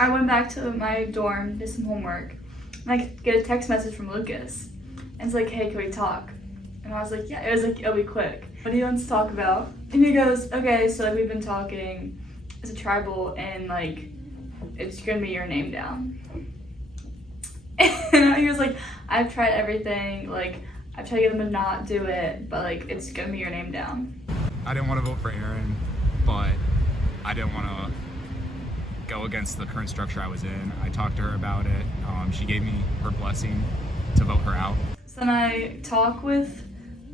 I went back to my dorm, did some homework, and I get a text message from Lucas. And it's like, hey, can we talk? And I was like, yeah. It was like, it'll be quick. What do you want to talk about? And he goes, okay, so like we've been talking as a tribal, and like it's gonna be your name down. And he was like, I've tried everything, like I've tried to get them to not do it, but like it's gonna be your name down. I didn't want to vote for Erin, but I didn't want to go against the current structure I was in. I talked to her about it. She gave me her blessing to vote her out. So then I talked with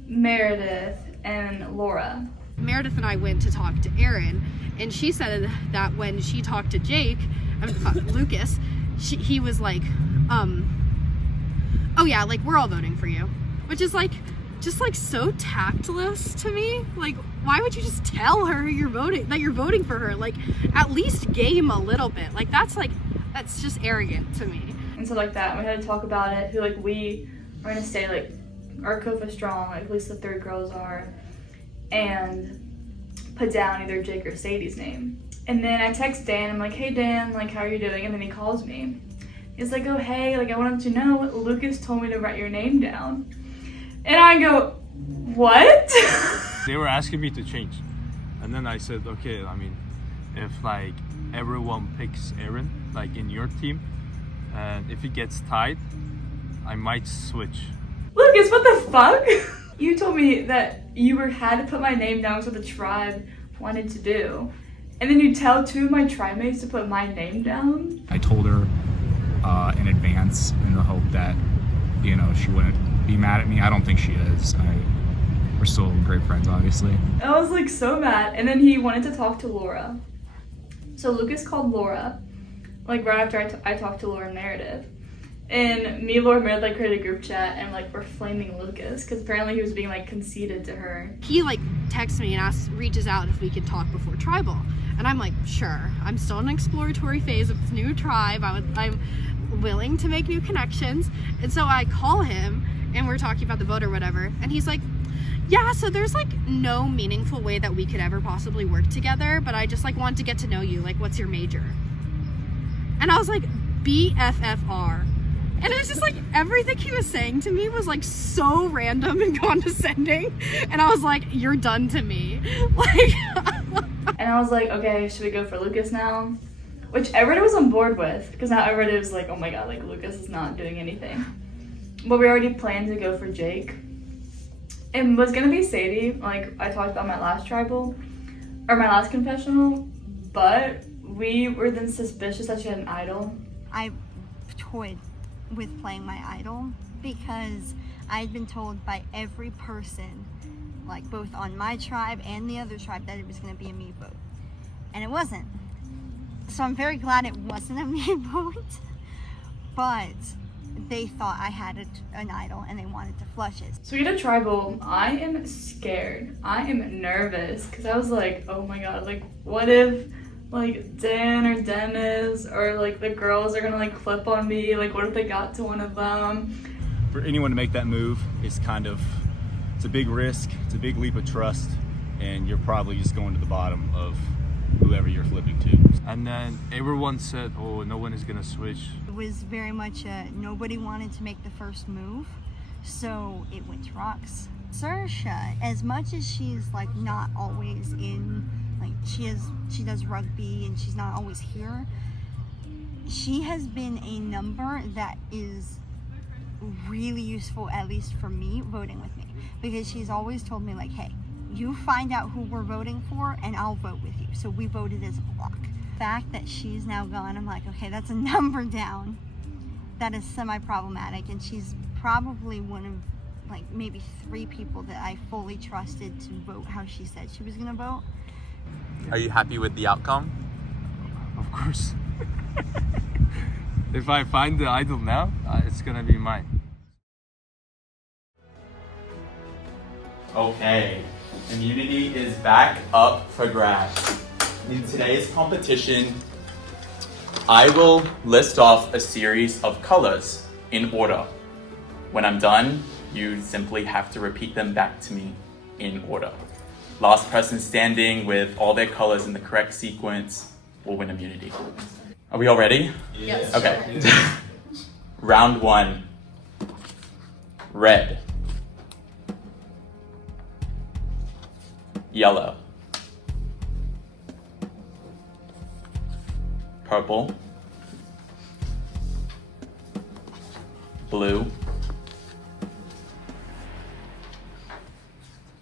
Meredith and Laura. Meredith and I went to talk to Erin, and she said that when she talked to Lucas, he was like, oh yeah, like we're all voting for you, which is like, just like so tactless to me. Like, why would you just tell her you're voting for her? Like, at least game a little bit. Like, that's just arrogant to me. And so like that, we had to talk about it, who like we are gonna stay like our Kofa strong, like at least the 3 girls are, and put down either Jake or Sadie's name. And then I text Dan, I'm like, hey Dan, like how are you doing? And then he calls me. He's like, oh hey, like I wanted to know, Lucas told me to write your name down. And I go, what? They were asking me to change. And then I said, okay, I mean, if like everyone picks Erin, like in your team, and if it gets tied, I might switch. Lucas, what the fuck? You told me that you had to put my name down so the tribe wanted to do. And then you tell 2 of my tribe mates to put my name down? I told her in advance in the hope that, you know, she wouldn't be mad at me. I don't think she is. We're still great friends, obviously. I was like so mad. And then he wanted to talk to Laura. So Lucas called Laura, like right after I talked to Laura and Meredith. And me, Laura, and Meredith like created a group chat and like we're flaming Lucas because apparently he was being like conceited to her. He like texts me and reaches out if we can talk before tribal. And I'm like, sure. I'm still in an exploratory phase of this new tribe. I'm willing to make new connections. And so I call him and we're talking about the vote or whatever. And he's like, yeah, so there's like no meaningful way that we could ever possibly work together, but I just like want to get to know you. Like, what's your major? And I was like, BFFR. And it was just like everything he was saying to me was like so random and condescending. And I was like, you're done to me. Like, and I was like, okay, should we go for Lucas now? Which everybody was on board with, because now everybody was like, oh my god, like Lucas is not doing anything. But we already planned to go for Jake. It was gonna be Sadie, like I talked about my last tribal, or my last confessional, but we were then suspicious that she had an idol. I toyed with playing my idol because I had been told by every person, like both on my tribe and the other tribe, that it was gonna be a me vote. And it wasn't. So I'm very glad it wasn't a me vote, but they thought I had an idol and they wanted to flush it. So we did a tribal. I am scared. I am nervous because I was like, oh my god, like what if like Dan or Dennis or like the girls are gonna like flip on me? Like what if they got to one of them? For anyone to make that move is it's a big risk, it's a big leap of trust, and you're probably just going to the bottom of whoever you're flipping to. And then everyone said, oh, no one is gonna switch. It was very much nobody wanted to make the first move, so it went to Rox. Saoirse, as much as she's like not always in, like she does rugby and she's not always here, she has been a number that is really useful, at least for me, voting with me, because she's always told me like, hey, you find out who we're voting for and I'll vote with you. So we voted as a block. The fact that she's now gone, I'm like, okay, that's a number down. That is semi-problematic, and she's probably one of like maybe 3 people that I fully trusted to vote how she said she was gonna vote. Are you happy with the outcome? Of course. If I find the idol now, it's gonna be mine. Okay, immunity is back up for grabs. In today's competition, I will list off a series of colors in order. When I'm done, you simply have to repeat them back to me in order. Last person standing with all their colors in the correct sequence will win immunity. Are we all ready? Yes. Okay. Round 1. Red. Yellow. Purple. Blue.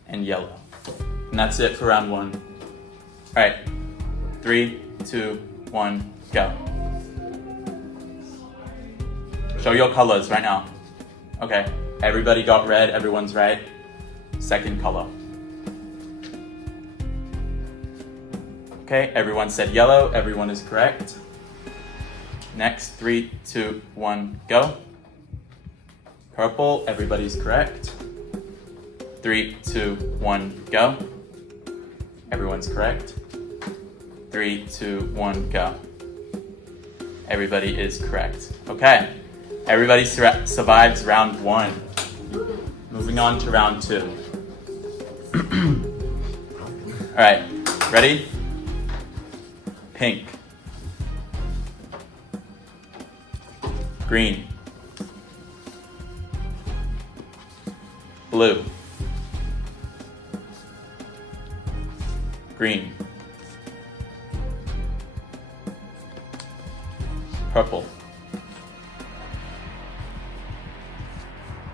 And yellow. And that's it for round 1. Alright. 3, 2, 1, go. Show your colors right now. Okay. Everybody got red, everyone's right. Second color. Okay, everyone said yellow, everyone is correct. Next, 3, 2, 1, go. Purple, everybody's correct. 3, 2, 1, go. Everyone's correct. 3, 2, 1, go. Everybody is correct. Okay, everybody survives round 1. Moving on to round 2. All right, ready? Pink. Green. Blue. Green. Purple.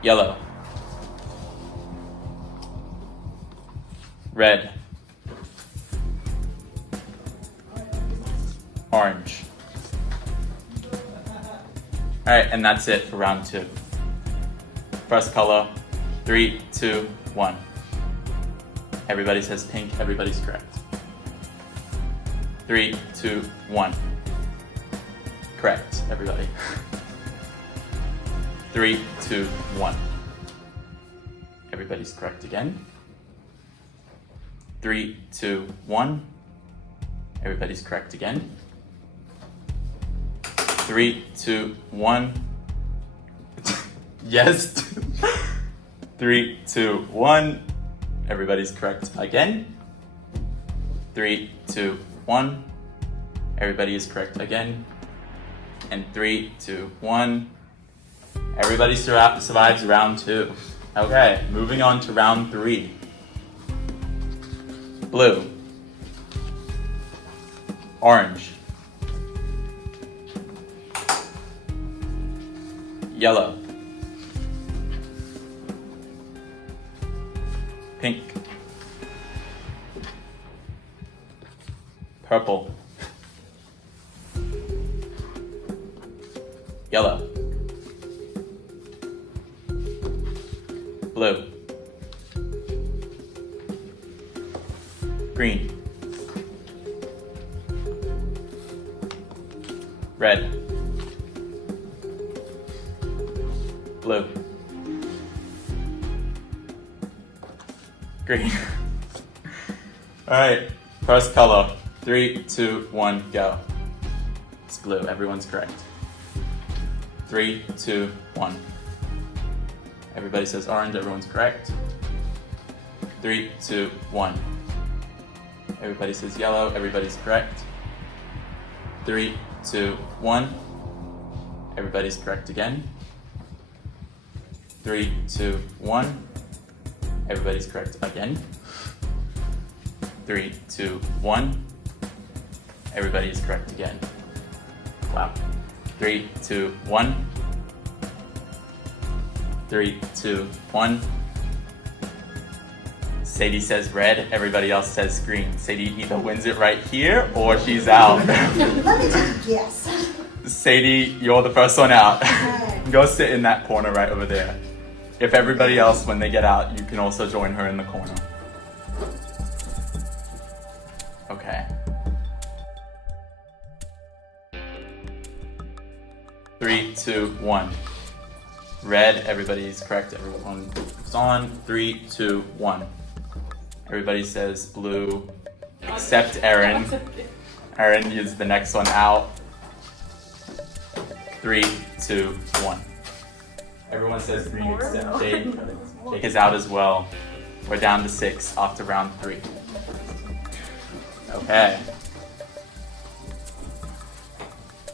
Yellow. Red. Orange. Alright, and that's it for round 2. First color, 3, 2, 1. Everybody says pink, everybody's correct. 3, 2, 1. Correct, everybody. 3, 2, 1. Everybody's correct again. 3, 2, 1. Everybody's correct again. 3, 2, 1. Yes. 3, 2, 1. Everybody's correct again. 3, 2, 1. Everybody is correct again. And 3, 2, 1. Everybody survives round 2. Okay, moving on to round 3. Blue. Orange. Yellow. Pink. Purple. Yellow. Blue. Green. Red. Blue. Green. Alright, first color. 3, 2, 1, go. It's blue, everyone's correct. 3, 2, 1. Everybody says orange, everyone's correct. 3, 2, 1. Everybody says yellow, everybody's correct. 3, 2, 1. Everybody's correct again. 3, 2, 1. Everybody's correct again. 3, 2, 1. Everybody is correct again. Wow. 3, 2, 1. 3, 2, 1. Sadie says red, everybody else says green. Sadie either wins it right here or she's out. Let me take a guess. Sadie, you're the first one out. Okay. Go sit in that corner right over there. If everybody else, when they get out, you can also join her in the corner. Okay. 3, 2, 1. Red, everybody's correct. Everyone moves on. 3, 2, 1. Everybody says blue, except Erin. Erin is the next one out. 3, 2, 1. Everyone says green except Jake. Jake is out as well. We're down to 6 after round 3. Okay.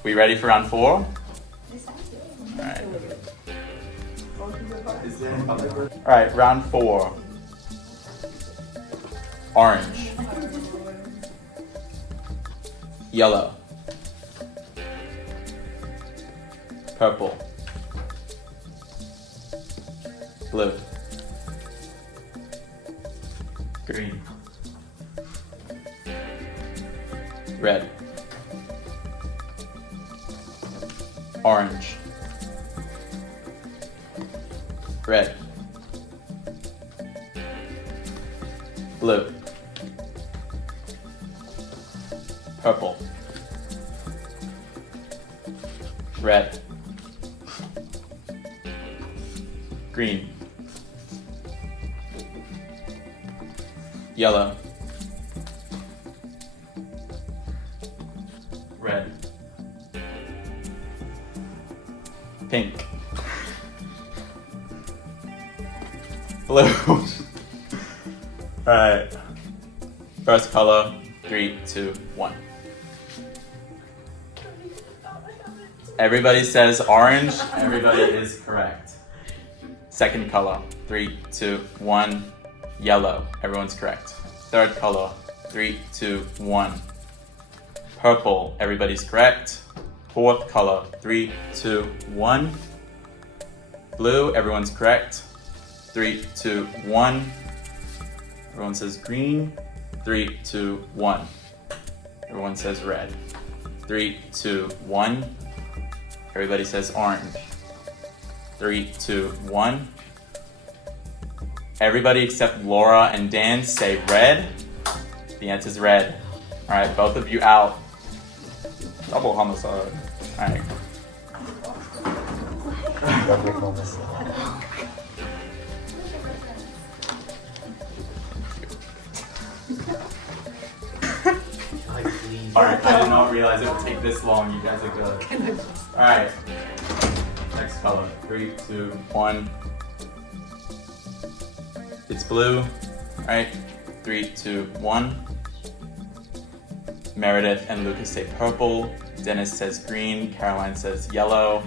We ready for round 4? Alright. Alright, round 4. Orange. Yellow. Purple. Blue. Green. Red. Orange. Red. Blue. Purple. Red. Green. Yellow. Red. Pink. Blue. Alright. First color. 3, 2, 1. Everybody says orange. Everybody is correct. Second color. 3, 2, 1. Yellow. Everyone's correct. Third color. 3, 2, 1. Purple. Everybody's correct. Fourth color. 3, 2, 1. Blue. Everyone's correct. 3, 2, 1. Everyone says green. 3, 2, 1. Everyone says red. 3, 2, 1. Everybody says orange. 3, 2, 1. Everybody except Laura and Dan say red. The answer is red. All right, both of you out. Double homicide. All right. Alright, I did not realize it would take this long. You guys are good. Alright. Next color. 3, 2, 1. It's blue. Alright. 3, 2, 1. Meredith and Lucas say purple. Dennis says green. Caroline says yellow.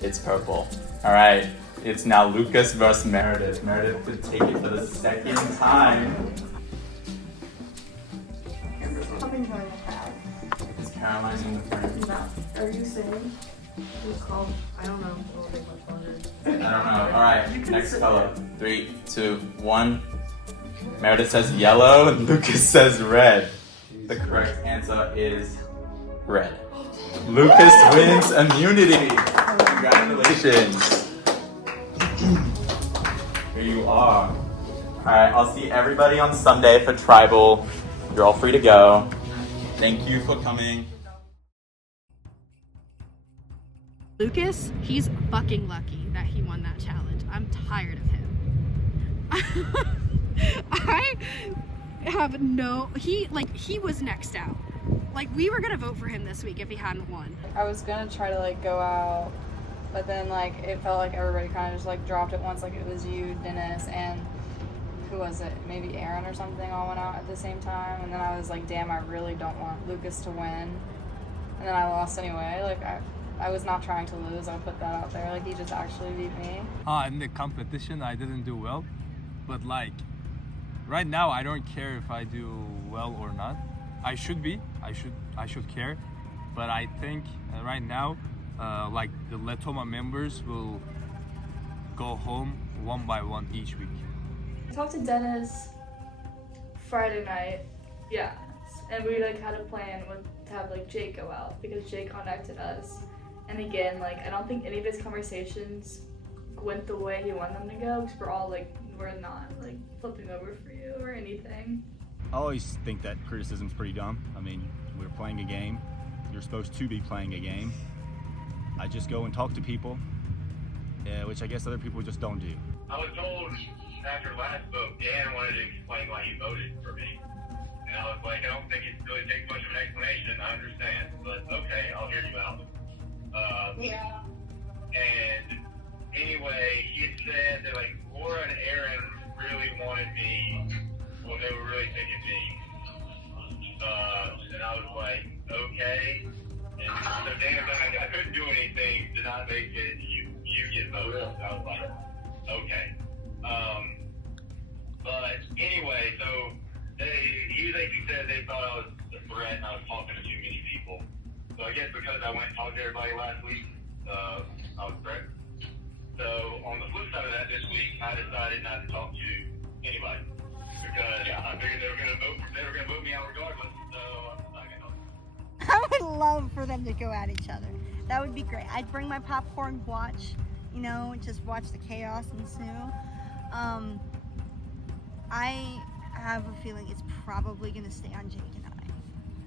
It's purple. Alright. It's now Lucas versus Meredith. Meredith could take it for the second time. Is Caroline in the frame? No. Are you saying? Who's called? I don't know. We'll make much longer. I don't know. Alright, next color. 3, 2, 1. Meredith says yellow and Lucas says red. The correct answer is red. Lucas wins immunity. Congratulations. Here you are. Alright, I'll see everybody on Sunday for tribal. You're all free to go. Thank you for coming. Lucas, he's fucking lucky that he won that challenge. I'm tired of him. I have no, he was next out. Like, we were gonna vote for him this week if he hadn't won. I was gonna try to like go out, but then like it felt like everybody kind of just like dropped it once. Like it was you, Dennis, and who was it? Maybe Aaron or something all went out at the same time. And then I was like, damn, I really don't want Lucas to win. And then I lost anyway. Like I was not trying to lose. I'll put that out there. Like he just actually beat me. In the competition, I didn't do well, but like right now, I don't care if I do well or not. I should be. I should care, but I think right now, like the Letoma members will go home one by one each week. I talked to Dennis Friday night. Yeah, and we like had a plan to have like Jake go out because Jake contacted us. And again, like I don't think any of his conversations went the way he wanted them to go because we're not like flipping over for you or anything. I always think that criticism's pretty dumb. I mean, we're playing a game. You're supposed to be playing a game. I just go and talk to people, which I guess other people just don't do. I was told after last vote, Dan wanted to explain why he voted for me. And I was like, I don't think it really takes much of an explanation. I understand, but okay, I'll hear you out. Yeah. And anyway, he had said that like Laura and Aaron really wanted me. Well, they were really picking me. And I was like, okay. So Dan, I couldn't do anything to not make it you get voted. So I was like, okay. But anyway, so he basically said they thought I was a threat and I was talking to too many people. So I guess because I went and talked to everybody last week, I was threatened. So on the flip side of that, this week I decided not to talk to anybody because I figured they were gonna vote me out regardless. So I'm not gonna talk. I would love for them to go at each other. That would be great. I'd bring my popcorn, watch, just watch the chaos ensue. I have a feeling it's probably going to stay on Jake and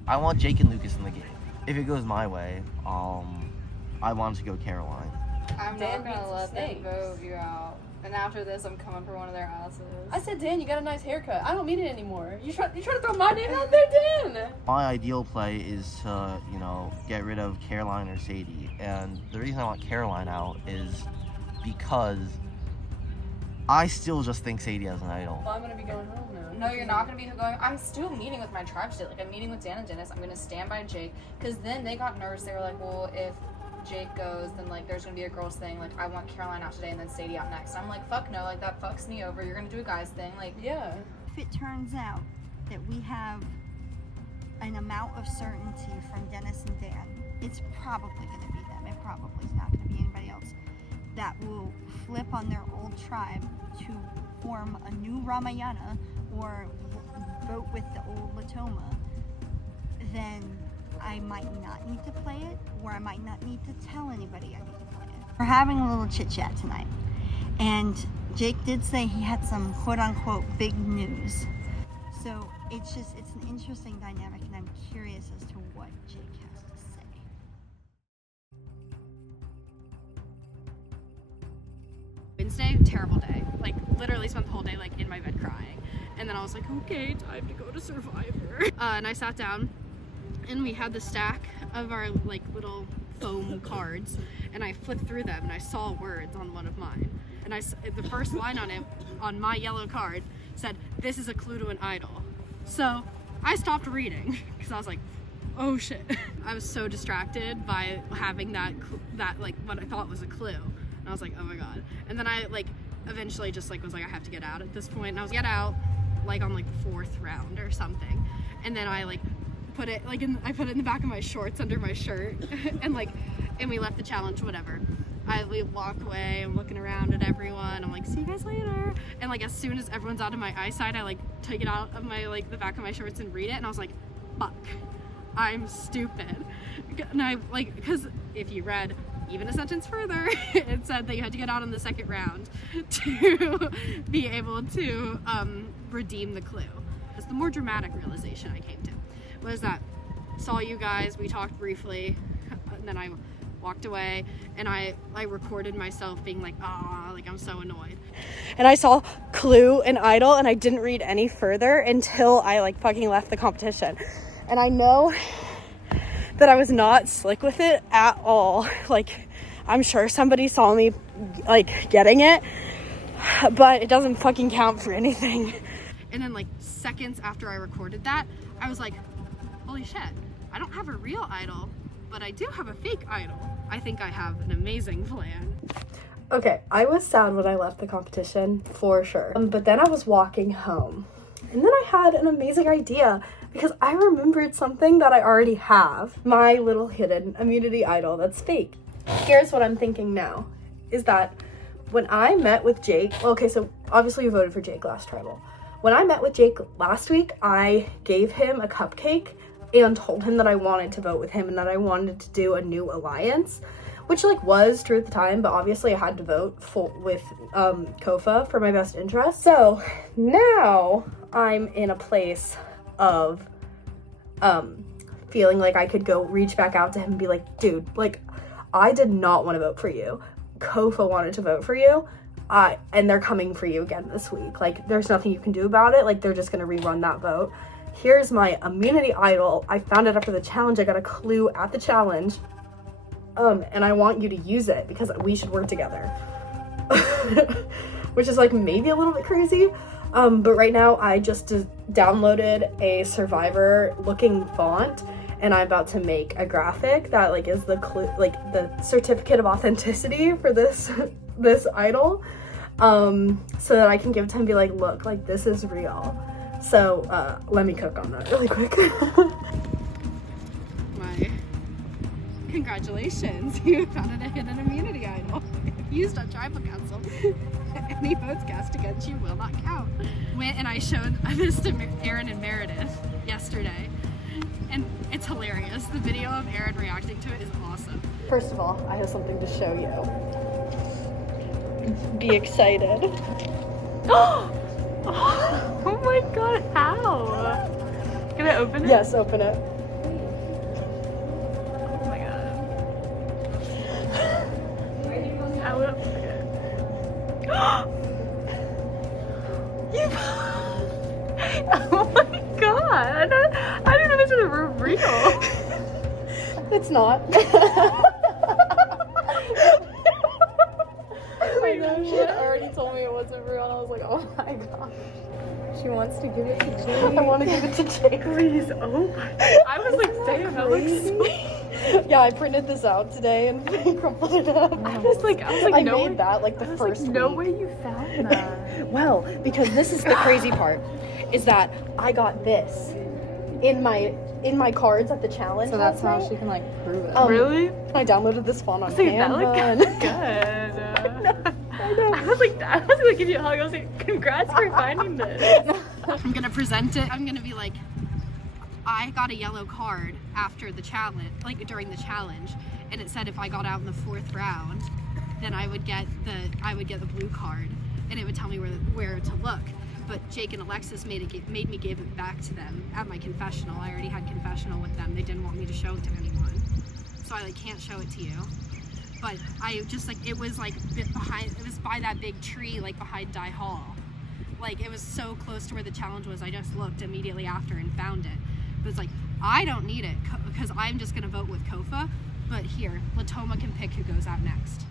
I want Jake and Lucas in the game. If it goes my way, I want to go Caroline. I'm not gonna let them vote you out. And after this, I'm coming for one of their asses. I said, Dan, you got a nice haircut. I don't need it anymore. You try to throw my name out there, Dan? My ideal play is to, get rid of Caroline or Sadie. And the reason I want Caroline out is because I still just think Sadie has an idol. Well, I'm gonna be going home now. No, you're not gonna be going. I'm still meeting with my tribe today. Like, I'm meeting with Dan and Dennis. I'm gonna stand by Jake. Because then they got nervous. They were like, well, if Jake goes, then like there's gonna be a girls thing, like I want Caroline out today and then Sadie out next. And I'm like, fuck no, like that fucks me over. You're gonna do a guys thing, like Yeah. If it turns out that we have an amount of certainty from Dennis and Dan, it's probably gonna be them. It probably is not gonna be anybody else that will flip on their old tribe to form a new Ramayana or vote with the old Latoma. Then I might not need to play it, or I might not need to tell anybody I need to play it. We're having a little chit chat tonight, and Jake did say he had some quote unquote big news. So it's an interesting dynamic, and I'm curious as to what Jake has to say. Wednesday, terrible day. Like literally spent the whole day like in my bed crying. And then I was like, okay, time to go to Survivor. And I sat down and we had the stack of our like little foam cards and I flipped through them and I saw words on one of mine. And the first line on it, on my yellow card, said, "This is a clue to an idol." So I stopped reading because I was like, oh shit. I was so distracted by having that like what I thought was a clue. And I was like, oh my God. And then I like eventually just like was like, I have to get out at this point. And I was get out like on like the 4th round or something. And then I like put it like I put it in the back of my shorts under my shirt and we left the challenge, whatever. We walk away, I'm looking around at everyone, I'm like, see you guys later. And like as soon as everyone's out of my eyesight, I like take it out of my like the back of my shorts and read it, and I was like, fuck, I'm stupid. And I like, because if you read even a sentence further, it said that you had to get out in the 2nd round to be able to redeem the clue. It's the more dramatic realization I came to was that saw you guys, we talked briefly, and then I walked away and I recorded myself being like, like I'm so annoyed. And I saw clue and idol and I didn't read any further until I like fucking left the competition. And I know that I was not slick with it at all. Like, I'm sure somebody saw me like getting it, but it doesn't fucking count for anything. And then like seconds after I recorded that, I was like, holy shit, I don't have a real idol, but I do have a fake idol. I think I have an amazing plan. Okay, I was sad when I left the competition, for sure. But then I was walking home, and then I had an amazing idea because I remembered something that I already have. My little hidden immunity idol that's fake. Here's what I'm thinking now, is that when I met with Jake, okay, so obviously you voted for Jake last tribal. When I met with Jake last week, I gave him a cupcake and told him that I wanted to vote with him and that I wanted to do a new alliance, which like was true at the time, but obviously I had to vote with Kofa for my best interest. So now I'm in a place of feeling like I could go reach back out to him and be like, dude, like I did not want to vote for you. Kofa wanted to vote for you. And they're coming for you again this week. Like there's nothing you can do about it. Like they're just gonna rerun that vote. Here's my immunity idol. I found it after the challenge. I got a clue at the challenge. And I want you to use it because we should work together. Which is like maybe a little bit crazy. But right now I just downloaded a Survivor looking font and I'm about to make a graphic that like is the the certificate of authenticity for this this idol, so that I can give it to him and be like, look, like this is real. So let me cook on that really quick. Congratulations, you founded a hidden immunity idol. If used on tribal council, any votes cast against you will not count. Went and I showed this to Aaron and Meredith yesterday, and it's hilarious. The video of Aaron reacting to it is awesome. First of all, I have something to show you. Be excited. Oh my god, how? Can I open it? Yes, open it. Oh my god! I didn't know this was real. It's not. I know, she had already told me it wasn't real, and I was like, oh my god. She wants to give it to Jake. I want to give it to Jake. Please, oh my. I was like, damn, that looks sweet. Yeah, I printed this out today and crumpled it up. I was like, I made that like the first week. No way you found that. Well, because this is the crazy part, is that I got this in my cards at the challenge. So that's how she can like prove it. Really? I downloaded this font on See, Canva. that looked good. I know. I was gonna give you a hug. I was like, congrats for finding this. I'm gonna present it. I'm gonna be like, I got a yellow card after the challenge, like during the challenge, and it said if I got out in the 4th round, then I would get the blue card, and it would tell me where to look. But Jake and Alexis made me give it back to them at my confessional. I already had confessional with them. They didn't want me to show it to anyone, so I like can't show it to you. But I just like it was like behind. It was by that big tree, like behind Die Hall. Like it was so close to where the challenge was. I just looked immediately after and found it. But it's like I don't need it because I'm just gonna vote with Kofa. But here, Latoma can pick who goes out next.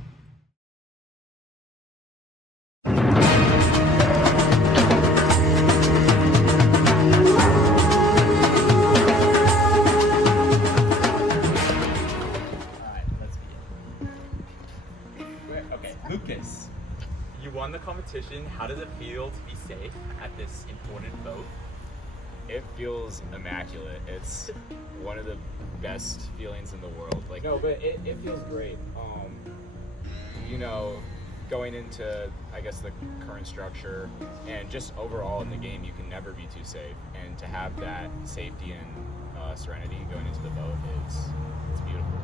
Okay, Lucas, you won the competition. How does it feel to be safe at this important vote? It feels immaculate. It's one of the best feelings in the world. Like, no, but it feels great. You know, going into, I guess, the current structure and just overall in the game, you can never be too safe. And to have that safety and serenity going into the vote it's beautiful.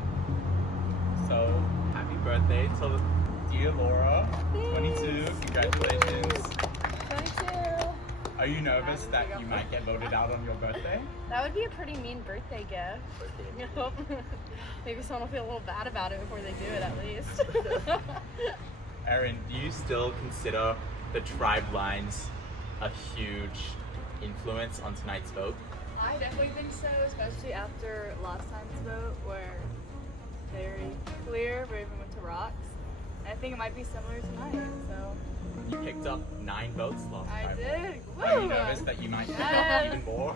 So, happy birthday to dear Laura, 22. Congratulations. 22. Are you nervous that you might get voted out on your birthday? That would be a pretty mean birthday gift. Maybe someone will feel a little bad about it before they do it at least. Erin, do you still consider the tribe lines a huge influence on tonight's vote? I definitely think so, especially after last time's vote where it's very clear where even went to rocks. I think it might be similar tonight, so. You picked up 9 votes last I time. did. Are you Woo! nervous that you might pick Yes. up even more?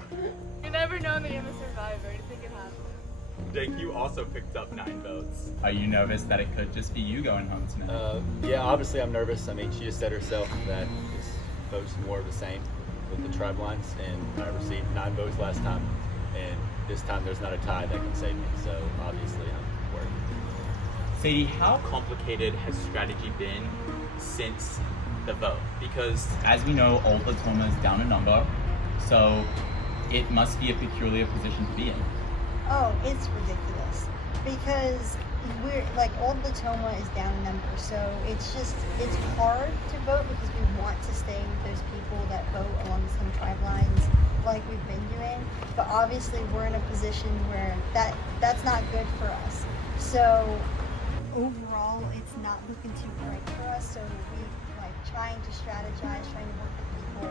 You never know in the game of Survivor, anything can happen. Jake, you also picked up 9 votes. Are you nervous that it could just be you going home tonight? Yeah, obviously I'm nervous. I mean, she just said herself that this vote's more of the same with the tribe lines, and I received 9 votes last time, and this time there's not a tie that can save me, so obviously I'm worried. Sadie, how complicated has strategy been since the vote? Because as we know, Old Latoma is down a number, so it must be a peculiar position to be in. Oh, it's ridiculous because we're like Old Latoma is down a number, so it's hard to vote because we want to stay with those people that vote along some tribe lines like we've been doing, but obviously we're in a position where that's not good for us. So overall, it's not looking too bright for us. So we like trying to strategize, trying to work with people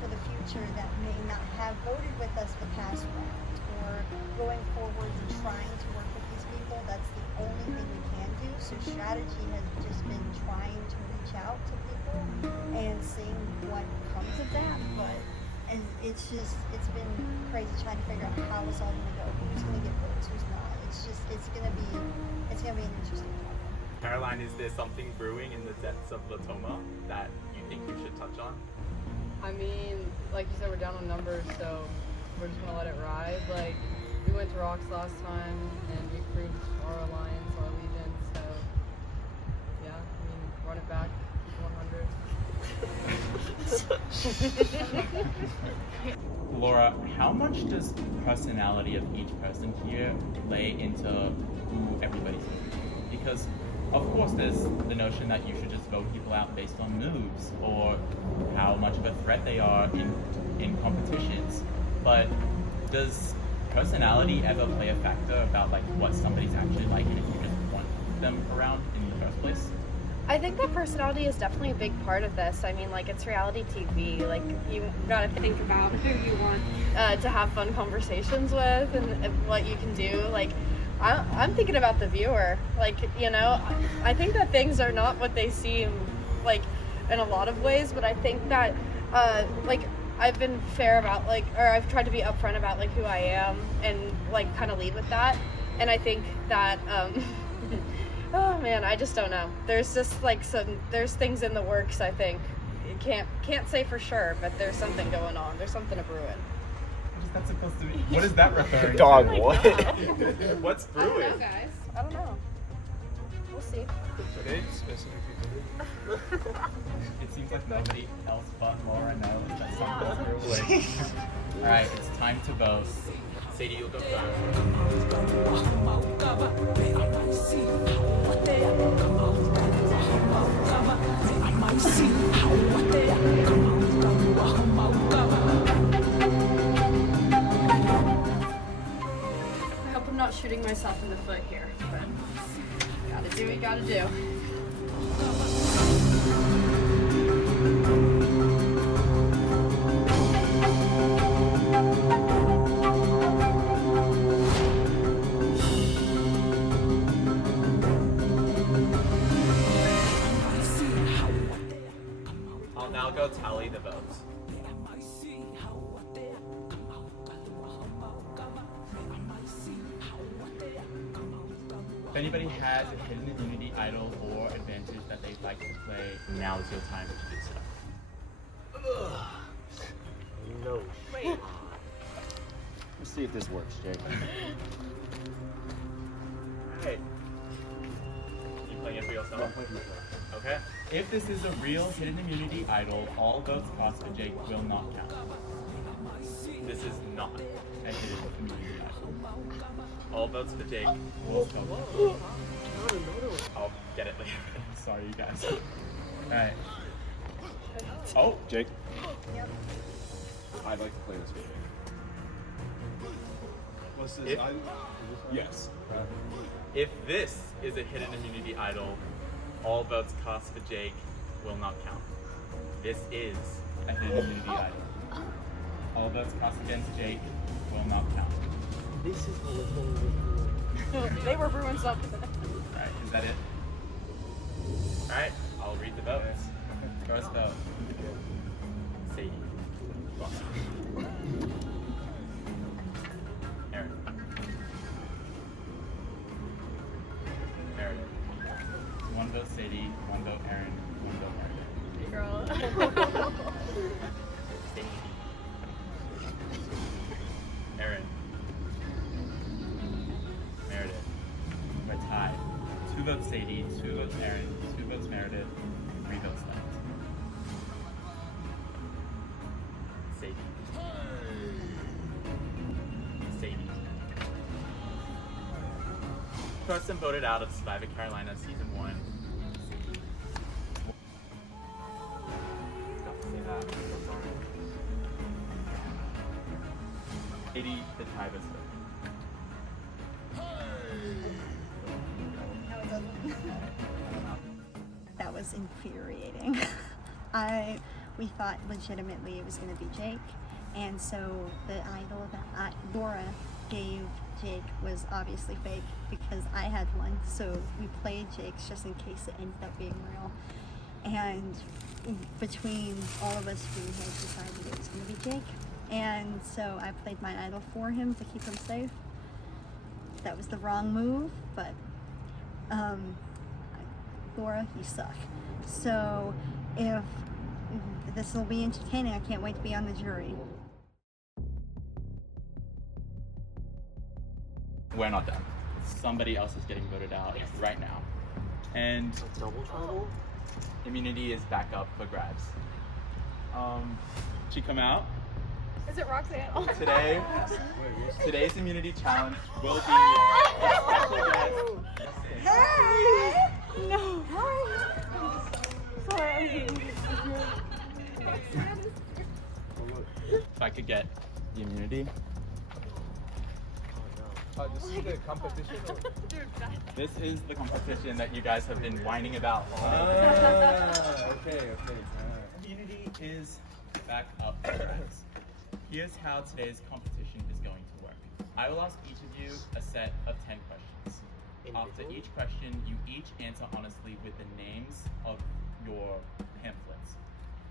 for the future that may not have voted with us the past round, or going forward and trying to work with these people. That's the only thing we can do. So strategy has just been trying to reach out to people and seeing what comes of that. But and it's been crazy trying to figure out how it's all going to go. who's gonna get votes, who's not. It's gonna be an interesting topic. Caroline, is there something brewing in the depths of Latoma that you think you should touch on? I mean, like you said, we're down on numbers, so we're just gonna let it ride. Like, we went to Rocks last time, and we proved our alliance, our allegiance, so yeah, I mean, run it back, keep 100. Laura, how much does the personality of each person here play into who everybody's voting? Because, of course, there's the notion that you should just vote people out based on moves or how much of a threat they are in competitions. But does personality ever play a factor about like what somebody's actually like and if you just want them around in the first place? I think that personality is definitely a big part of this. I mean, like, it's reality TV. Like, you gotta think about who you want to have fun conversations with and what you can do. Like, I'm thinking about the viewer. Like, you know, I think that things are not what they seem, like, in a lot of ways, but I think that, like, I've been fair about, like, or I've tried to be upfront about, like, who I am and, like, kind of lead with that. And I think that, oh man, I just don't know. There's just like there's things in the works. I think you can't say for sure, but there's something going on. There's something a brewing. What is that supposed to be? What is that referring Dog, to? what? What's I don't brewing? know, guys. I don't know. We'll see. It seems like nobody else but Laura knows that something's brewing. Alright, it's time to vote. Sadie, you'll go first. I hope I'm not shooting myself in the foot here, but gotta do what you gotta do. I'll now go tally the votes. If anybody has a hidden immunity idol or advantage that they'd like to play, now is your time to do so. No. Let's see if this works, Jake. Hey. You playing it for yourself? Okay. If this is a real hidden immunity idol, all votes cast for Jake will not count. This is not a hidden immunity idol. All votes for Jake will count. I'll get it later. Sorry, you guys. Alright. Oh, Jake, Yep. I'd like to play this with you. What's this? If- Yes. if this is a hidden immunity idol, all votes cast for Jake will not count. This is a hidden immunity idol. All votes cast against Jake will not count. This is what was going They were brewing something. Alright, is that it? Alright, I'll read the votes. First vote. Sadie. Aaron. Meredith. So one vote Sadie, one vote Aaron, one vote Meredith. Girl. Sadie. Aaron. Meredith. We're tied. 2 votes Sadie, 2 votes Aaron, 2 votes Meredith, 3 votes left. Sadie. Sadie. Person voted out of Survivor Carolina Season 1. Got to say that. I'm so sorry. Sadie, the tiebreaker. That was infuriating. We thought legitimately it was going to be Jake, and so the idol that Laura gave Jake was obviously fake because I had one, so we played Jake's just in case it ended up being real. And between all of us, we had decided it was going to be Jake, and so I played my idol for him to keep him safe. that was the wrong move, but Laura, you suck. So if this will be entertaining, I can't wait to be on the jury. We're not done. Somebody else is getting voted out right now. And Double trouble? immunity is back up for grabs. She come out. Is it Roxanne? Today's immunity challenge will be special guest. Hey! No. Sorry. If I could get the immunity. This is the competition? This is the competition that you guys have been whining about. Okay. Immunity is back up for grabs. Here's how today's competition is going to work. I will ask each of you a set of 10 questions. After each question, you each answer honestly with the names of your pamphlets.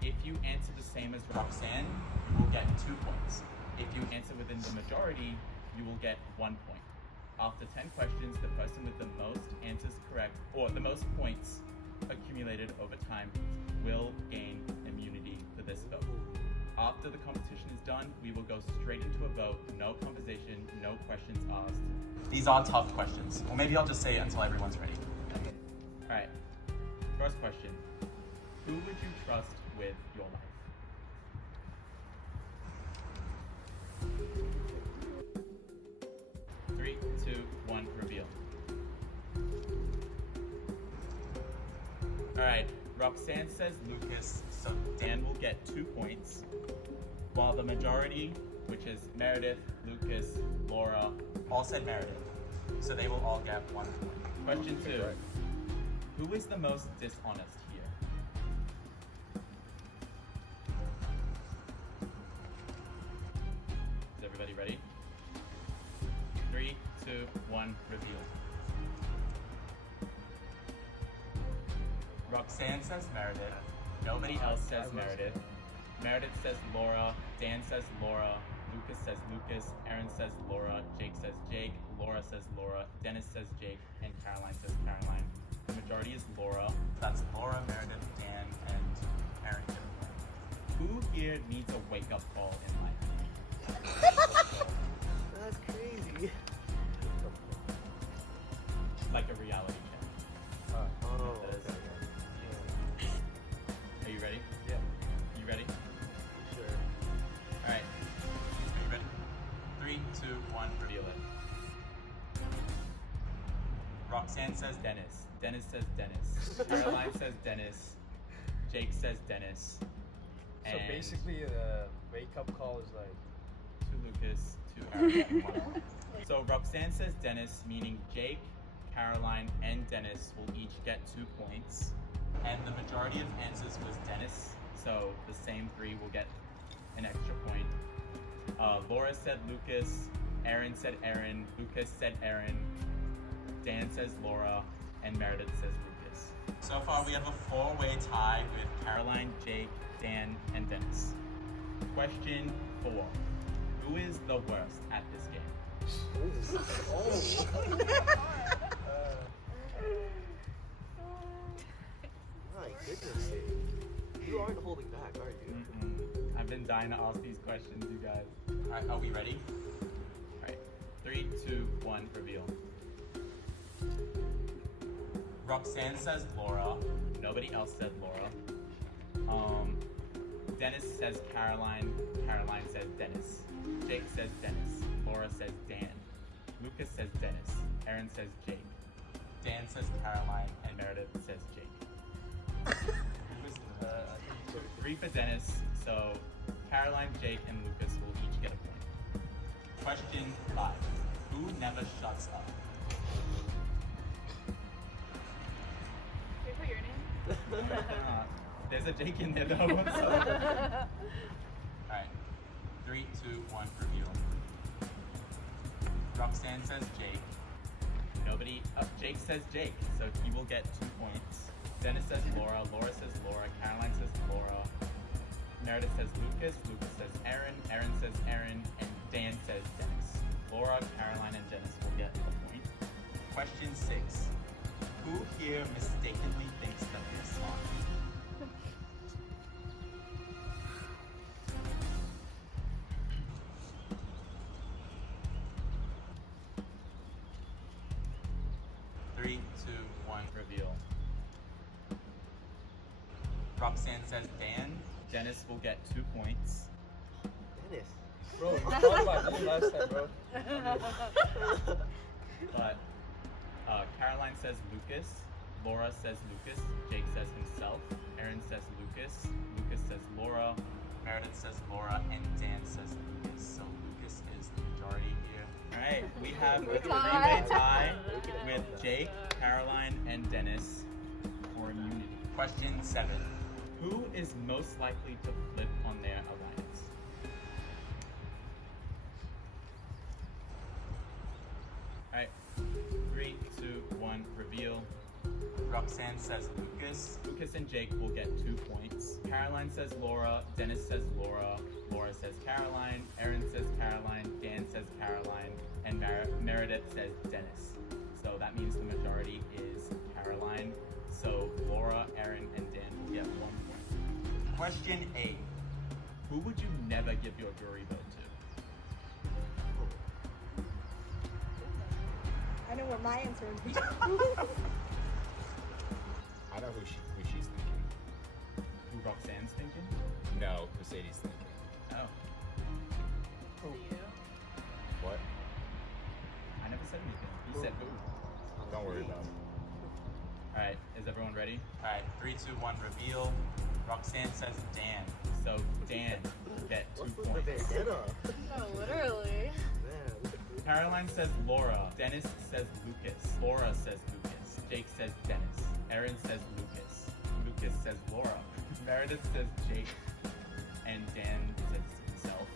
If you answer the same as Roxanne, you will get 2 points. If you answer within the majority, you will get 1 point. After 10 questions, the person with the most answers correct, or the most points accumulated over time, will gain immunity for this vote. After the competition is done, we will go straight into a vote, no conversation, no questions asked. These are tough questions. Or maybe I'll just say it until everyone's ready. All right, first question. Who would you trust with your life? Three, two, one, reveal. All right, Roxanne says Lucas, so Dan will get 2 points, while the majority, which is Meredith, Lucas, Laura, all said Meredith, so they will all get 1 point. Question 2, who is the most dishonest here? Is everybody ready? 3, 2, 1, reveal. Roxanne says Meredith. Nobody else says Meredith. Meredith says Laura. Dan says Laura. Lucas says Lucas. Aaron says Laura. Jake says Jake. Laura says Laura. Dennis says Jake. And Caroline says Caroline. The majority is Laura. That's Laura, Meredith, Dan, and Aaron. Who here needs a wake-up call in life? That's crazy. Like a reality check. Oh, okay. Are you ready? Yeah. You ready? Sure. Alright. Are you ready? 3, 2, 1, reveal it. Roxanne says Dennis. Dennis says Dennis. Caroline says Dennis. Jake says Dennis. So And basically, the wake-up call is like... to Lucas, to Aaron, and 1. So Roxanne says Dennis, meaning Jake, Caroline, and Dennis will each get 2 points. And the majority of answers was Dennis, so the same 3 will get an extra point. Laura said Lucas, Aaron said Aaron, Lucas said Aaron, Dan says Laura, and Meredith says Lucas. So far we have a 4-way tie with Caroline, Jake, Dan, and Dennis. Question 4. Who is the worst at this game? My goodness. You aren't holding back, are you? I've been dying to ask these questions, you guys. Alright, are we ready? Alright, 3, 2, 1, reveal. Roxanne says Laura. Nobody else said Laura. Dennis says Caroline. Caroline says Dennis. Jake says Dennis. Laura says Dan. Lucas says Dennis. Aaron says Jake. Dan says Caroline. And Meredith says Jake. 3 for Dennis. So Caroline, Jake, and Lucas will each get a point. Question 5. Who never shuts up? Can we put your name? There's a Jake in there though. So. Alright. 3, 2, 1, reveal. Roxanne says Jake. Jake says Jake, so he will get 2 points. Dennis says Laura. Laura says Laura. Caroline says Laura. Meredith says Lucas. Lucas says Aaron. Aaron says Aaron. And Dan says Dennis. Laura, Caroline, and Dennis will get a point. Question 6. Who here mistakenly thinks that they're smart? Three, two, one, reveal. Roxanne says Dan. Dennis will get 2 points. Dennis. Bro, we talked about you last time, bro. But Caroline says Lucas. Laura says Lucas. Jake says himself. Aaron says Lucas. Lucas says Laura. Meredith says Laura. And Dan says Lucas. So Lucas is the majority here. All right, we have a three-way tie with Jake, Caroline, and Dennis for immunity. Question 7. Who is most likely to flip on their alliance? All right, 3, 2, 1, reveal. Roxanne says Lucas. Lucas and Jake will get 2 points. Caroline says Laura. Dennis says Laura. Laura says Caroline. Aaron says Caroline. Dan says Caroline. And Meredith says Dennis. So that means the majority is Caroline. So Laura, Aaron, and Dan will get 1 point. Question 8. Who would you never give your jury vote to? I know what my answer would be. I know who she's thinking. Who Roxanne's thinking? No, who Sadie's thinking. Oh. What? I never said anything. You said who? Don't worry about it. Alright, is everyone ready? Alright, 3, 2, 1, reveal. Roxanne says Dan. So Dan will get 2 points. No, literally. Caroline says Laura. Dennis says Lucas. Laura says Lucas. Jake says Dennis. Aaron says Lucas. Lucas says Laura. Meredith says Jake. And Dan says himself.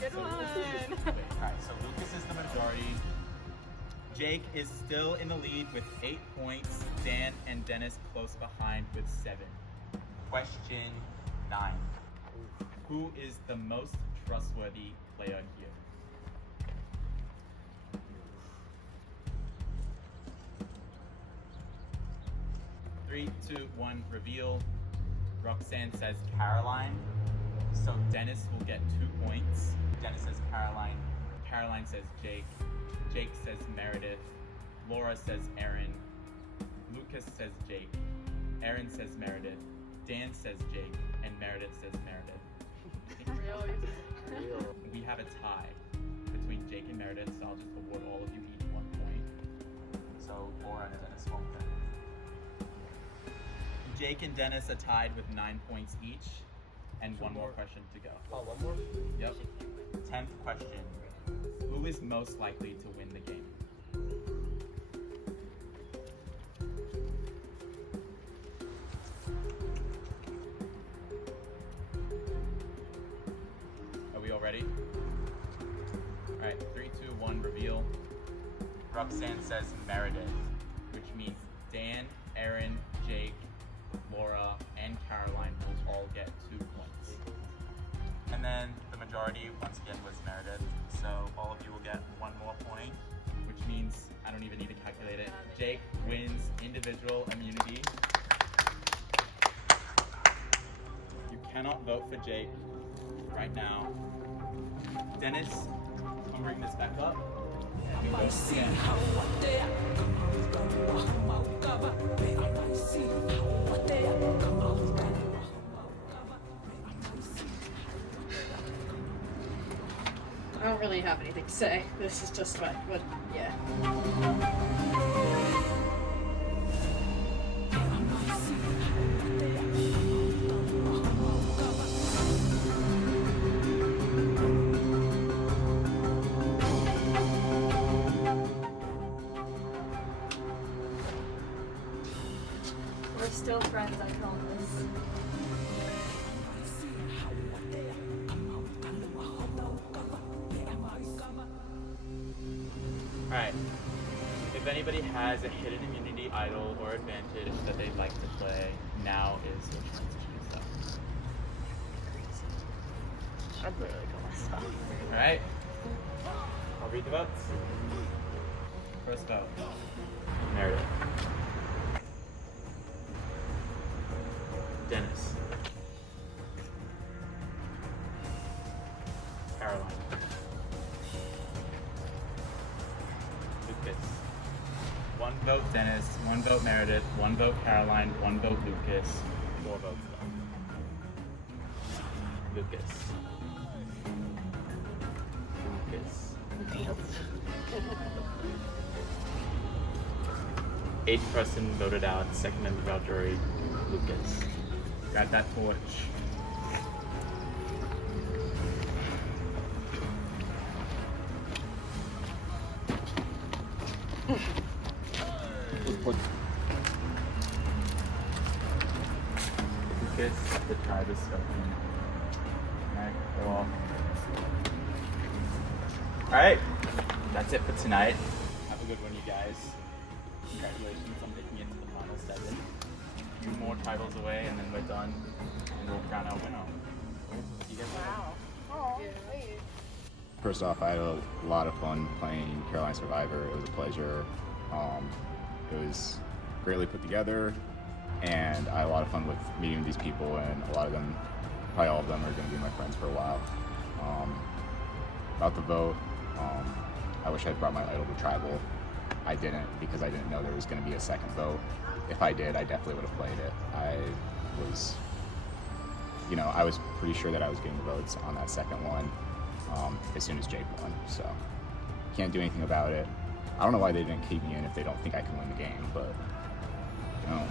Good one. Alright, so Lucas is the majority. Jake is still in the lead with 8 points. Dan and Dennis close behind with 7. Question 9. Who is the most trustworthy player here? Three, 2, 1, reveal. Roxanne says Caroline. So Dennis will get 2 points. Dennis says Caroline. Caroline says Jake. Jake says Meredith. Laura says Aaron. Lucas says Jake. Aaron says Meredith. Dan says Jake. And Meredith says Meredith. We have a tie between Jake and Meredith, so I'll just award all of you each 1 point. So Laura and Dennis won't get. Jake and Dennis are tied with 9 points each, and 1 more question to go. Oh, 1 more? Yep. 10th question. Who is most likely to win the game? Are we all ready? Alright, 3, 2, 1, reveal. Roxanne says Meredith, which means Dan, Aaron, Jake, Laura, and Caroline will all get 2 points. And then the majority, once again, was Meredith. So all of you will get 1 more point, which means I don't even need to calculate it. Jake wins individual immunity. You cannot vote for Jake right now. Dennis, can you bring this back up? I don't really have anything to say. This is just what yeah. We're still friends, I promise. Alright, if anybody has a hidden immunity, idol, or advantage that they'd like to play, now is your chance to choose that. I'd literally kill myself. Alright, I'll read the votes. First vote, Meredith. Dennis. Caroline. Lucas. 1 vote Dennis, 1 vote Meredith, 1 vote Caroline, 1 vote Lucas. 4 votes though. Lucas. Lucas. 8th person voted out, 2nd in the vote jury, Lucas. Grab that torch. Lucas, the tribe is spoken. Alright, go off. Alright, that's it for tonight. Have a good one, you guys. Congratulations on making it to the final 7. 2 more titles away, and then we're done, and we'll crown our winner. See you guys later. Oh, wait. First off, I had a lot of fun playing Carolina Survivor. It was a pleasure. It was greatly put together, and I had a lot of fun with meeting these people, and a lot of them, probably all of them, are going to be my friends for a while. About the vote, I wish I had brought my idol to Tribal. I didn't, because I didn't know there was going to be a second vote. If I did, I definitely would have played it. I was pretty sure that I was getting the votes on that second one as soon as Jake won, so can't do anything about it. I don't know why they didn't keep me in if they don't think I can win the game, but I don't know.